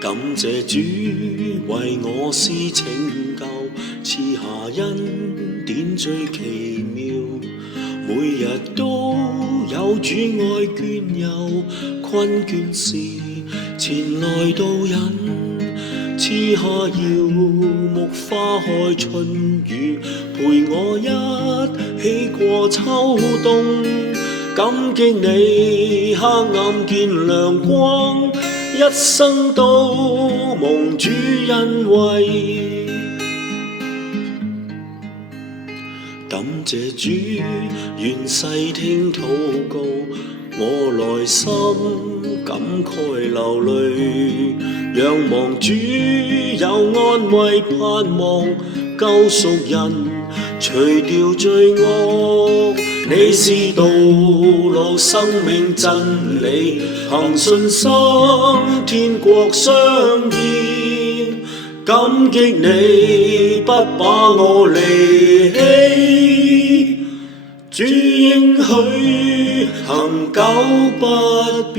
感謝主為我施拯救，賜下恩典最奇妙，每日都有主愛眷佑，困倦時前來導引，賜下耀木花開春雨，陪我一起過秋冬。感激你黑暗見亮光，一生都蒙主恩惠。感謝主，願細聽禱告，我內心感慨流淚。仰望主有安慰盼望，救贖人除掉罪惡。你是道路、生命、真理，憑信心天國相見。感激你不把我離棄，主應許恆久不變。